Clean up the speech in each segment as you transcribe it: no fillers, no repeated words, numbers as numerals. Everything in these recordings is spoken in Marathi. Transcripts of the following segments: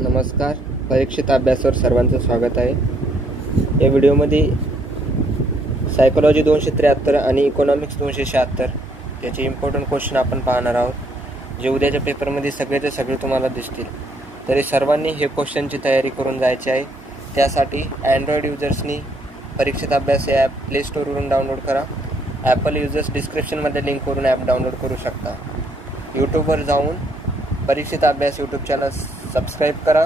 नमस्कार. परीक्षित अभ्यासावर सर्वांचं स्वागत आहे. या व्हिडिओमध्ये सायकोलॉजी 273 आणि इकॉनॉमिक्स 276 याचे इम्पॉर्टंट क्वेश्चन आपण पाहणार आहोत, जे उद्याच्या पेपरमध्ये सगळेचे सगळे तुम्हाला दिसतील. तरी सर्वांनी हे क्वेश्चनची तयारी करून जायची आहे. त्यासाठी अँड्रॉइड युजर्सनी परीक्षित अभ्यास हे ॲप प्ले स्टोरवरून डाउनलोड करा. ॲपल युजर्स डिस्क्रिप्शनमध्ये लिंकवरून ॲप डाउनलोड करू शकता. यूट्यूबवर जाऊन परीक्षित अभ्यास यूट्यूब चॅनल सबस्क्राईब करा.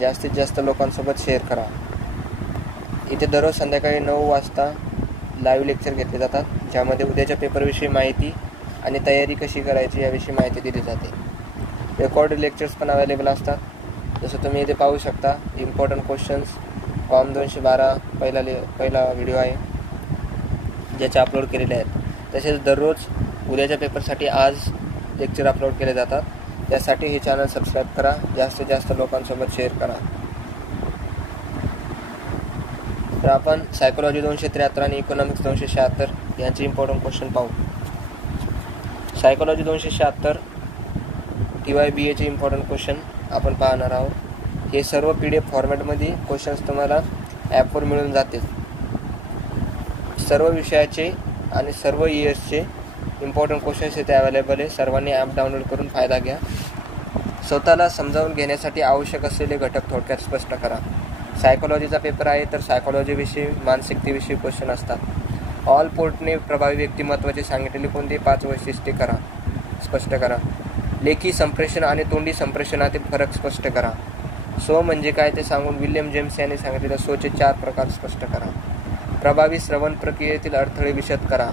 जास्तीत जास्त लोकांसोबत शेअर करा. इथे दररोज संध्याकाळी 9 वाजता लाईव्ह लेक्चर घेतले जातात, ज्यामध्ये उद्याच्या पेपरविषयी माहिती आणि तयारी कशी करायची याविषयी माहिती दिली जाते. रेकॉर्ड लेक्चर्स पण अवेलेबल असतात. जसं तुम्ही इथे पाहू शकता, इम्पॉर्टंट क्वेश्चन्स फॉर्म 212 पहिला व्हिडिओ आहे ज्याचे अपलोड केलेले आहेत. तसेच दररोज उद्याच्या पेपरसाठी आज लेक्चर अपलोड केले जातात. त्यासाठी हे चॅनल सबस्क्राईब करा. जास्तीत जास्त लोकांसोबत शेअर करा. तर आपण सायकोलॉजी 273 आणि इकॉनॉमिक्स 276 यांचे इम्पॉर्टंट क्वेश्चन पाहू. सायकोलॉजी 276 TYBAचे इम्पॉर्टंट क्वेश्चन आपण पाहणार आहोत. हे सर्व PDF फॉर्मॅटमध्ये क्वेश्चन्स तुम्हाला ॲपवर मिळून जातील. सर्व विषयाचे आणि सर्व इयर्सचे इम्पॉर्टंट क्वेश्चन्स इथे अवेलेबल आहे. सर्वांनी ॲप डाउनलोड करून फायदा घ्या. स्वतःला समजावून घेण्यासाठी आवश्यक असलेले घटक थोडक्यात स्पष्ट करा. सायकोलॉजीचा पेपर आहे, तर सायकोलॉजीविषयी मानसिकतेविषयी क्वेश्चन असतात. ऑल पोर्टने प्रभावी व्यक्तिमत्वाचे सांगितलेली कोणती 5 वैशिष्ट्ये स्पष्ट करा. लेखी संप्रेषण आणि तोंडी संप्रेषणातील फरक स्पष्ट करा. सो म्हणजे काय ते सांगून विल्यम जेम्स यांनी सांगितलेल्या सोचे 4 प्रकार स्पष्ट करा. प्रभावी श्रवण प्रक्रियेतील अडथळे विशद करा.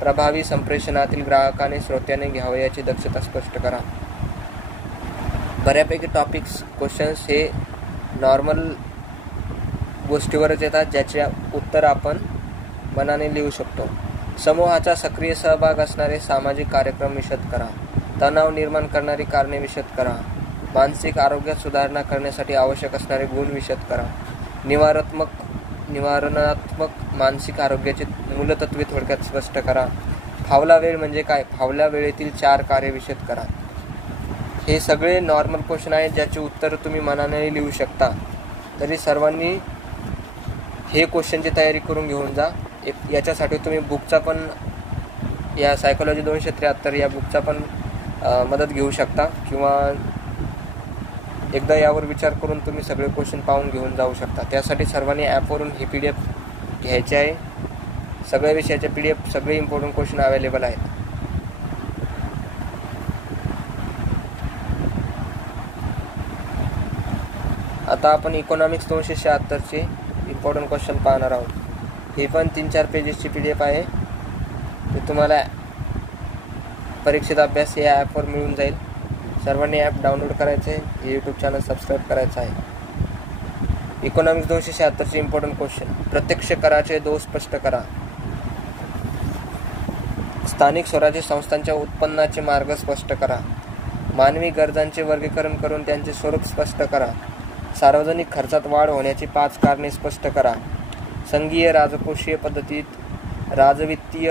प्रभावी संप्रेषणातील ग्राहकाने श्रोत्याने घ्यावयाची दक्षता स्पष्ट करा. बऱ्यापैकी टॉपिक्स क्वेश्चन्स हे नॉर्मल गोष्टीवरच येतात, ज्याचे उत्तर आपण मनाने लिहू शकतो. समूहाचा सक्रिय सहभाग असणारे सामाजिक कार्यक्रम विशद करा. तणाव निर्माण करणारी कारणे विशद करा. मानसिक आरोग्यात सुधारणा करण्यासाठी आवश्यक असणारे गुण विशद करा. निवारणात्मक मानसिक आरोग्याचे मूलतत्वे थोडक्यात स्पष्ट करा. फावला वेळ म्हणजे काय, फावल्या वेळेतील 4 कार्य विशद करा. हे सगळे नॉर्मल क्वेश्चन आहेत, ज्याचे उत्तर तुम्ही मनाने लिहू शकता. तरी सर्वांनी हे क्वेश्चनची तयारी करून घेऊन जा. याच्यासाठी तुम्ही बुकचा पण, या सायकोलॉजी 273 या बुकचा पण मदत घेऊ शकता, किंवा एकदा यावर विचार करून तुम्ही सगळे क्वेश्चन पाहून घेऊन जाऊ शकता. त्यासाठी सर्वांनी ॲपवरून ही PDF घ्यायची आहे. सगळ्या विषयाचे PDF, सगळे इम्पॉर्टंट क्वेश्चन अवेलेबल आहेत. आता आपण इकॉनॉमिक्स 276चे इम्पॉर्टंट क्वेश्चन पाहणार आहोत. हे पण 3-4 पेजेसची PDF आहे. ते तुम्हाला परीक्षित अभ्यास या ॲपवर मिळून जाईल. सर्वांनी ॲप डाउनलोड करायचे आहे. यूट्यूब चॅनल सबस्क्राईब करायचं आहे. इकॉनॉमिक्स 276चे इम्पॉर्टंट क्वेश्चन. प्रत्यक्ष कराचे दोष स्पष्ट करा. स्थानिक स्वराज्य संस्थांच्या उत्पन्नाचे मार्ग स्पष्ट करा. मानवी गरजांचे वर्गीकरण करून त्यांचे स्वरूप स्पष्ट करा. सार्वजनिक खर्चात वाढ होण्याची 5 कारणे स्पष्ट करा. संघीय राजकोषीय पद्धतीत राजवित्तीय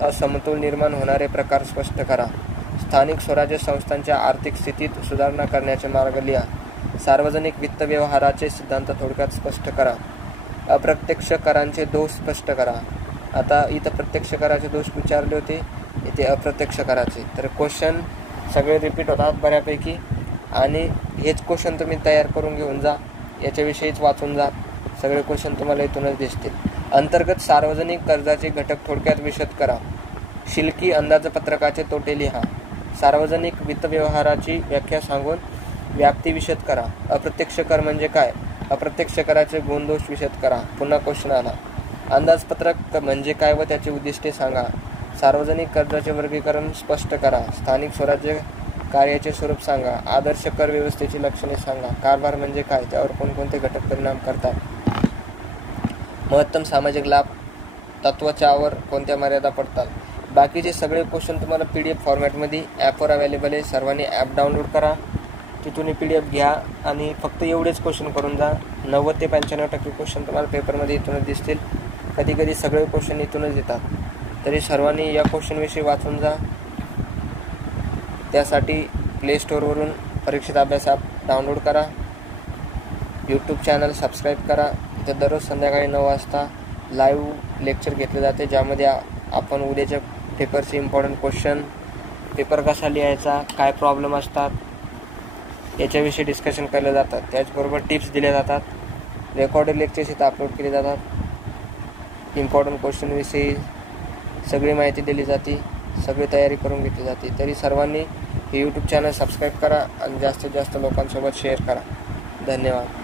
असमतोल निर्माण होणारे प्रकार स्पष्ट करा. स्थानिक स्वराज्य संस्थांच्या आर्थिक स्थितीत सुधारणा करण्याचे मार्ग लिहा. सार्वजनिक वित्त व्यवहाराचे सिद्धांत थोडक्यात स्पष्ट करा. अप्रत्यक्ष करांचे दोष स्पष्ट करा. आता इथं प्रत्यक्ष कराचे दोष विचारले होते, इथे अप्रत्यक्ष कराचे. तर क्वेश्चन सगळे रिपीट होतात बऱ्यापैकी, आणि हेच क्वेश्चन तुम्ही तयार करून घेऊन जा. याच्याविषयीच वाचून जा. सगळे क्वेश्चन तुम्हाला इथूनच दिसतील. अंतर्गत सार्वजनिक कर्जाचे घटक थोडक्यात विशद करा. शिल्की अंदाजपत्रकाचे तोटे लिहा. सार्वजनिक वित्त व्यवहाराची व्याख्या सांगून व्याप्ती विशद करा. अप्रत्यक्ष कर म्हणजे काय, अप्रत्यक्ष कराचे गुणदोष विशद करा. पुन्हा क्वेश्चन आला. अंदाजपत्रक म्हणजे काय व त्याची उद्दिष्टे सांगा. सार्वजनिक कर्जाचे वर्गीकरण स्पष्ट करा. स्थानिक स्वराज्य कार्याचे स्वरूप सांगा. आदर्श कर व्यवस्थेची लक्षणे सांगा. कारभार म्हणजे काय, त्यावर कोणकोणते घटक परिणाम करतात. महत्तम सामाजिक लाभ तत्त्वाच्यावर कोणत्या मर्यादा पडतात. बाकीचे सगळे क्वेश्चन तुम्हाला PDF फॉर्मॅटमध्ये ॲपवर अवेलेबल आहे. सर्वांनी ॲप डाउनलोड करा. तिथून PDF घ्या आणि फक्त एवढेच क्वेश्चन करून जा. 90 ते 95% क्वेश्चन तुम्हाला पेपरमध्ये इथूनच दिसतील. कधी कधी सगळे क्वेश्चन इथूनच येतात. तरी सर्वांनी या क्वेश्चनविषयी वाचून जा. त्यासाठी प्ले स्टोअरवरून परीक्षित अभ्यास ॲप डाउनलोड करा. यूट्यूब चॅनल सबस्क्राईब करा. इथं दररोज संध्याकाळी 9 वाजता लाईव्ह लेक्चर घेतले जाते, ज्यामध्ये आपण उद्याच्या पेपरचे इम्पॉर्टंट क्वेश्चन, पेपर कसा लिहायचा, काय प्रॉब्लेम असतात याच्याविषयी डिस्कशन केले जातात. त्याचबरोबर टिप्स दिल्या जातात. रेकॉर्डेड लेक्चर्स इथं अपलोड केले जातात. इम्पॉर्टंट क्वेश्चनविषयी सगळी माहिती दिली जाते, सगळी तयारी करून घेतली जाते. तरी सर्वांनी हे यूट्यूब चॅनल सबस्क्राईब करा आणि जास्तीत जास्त लोकांसोबत शेअर करा. धन्यवाद.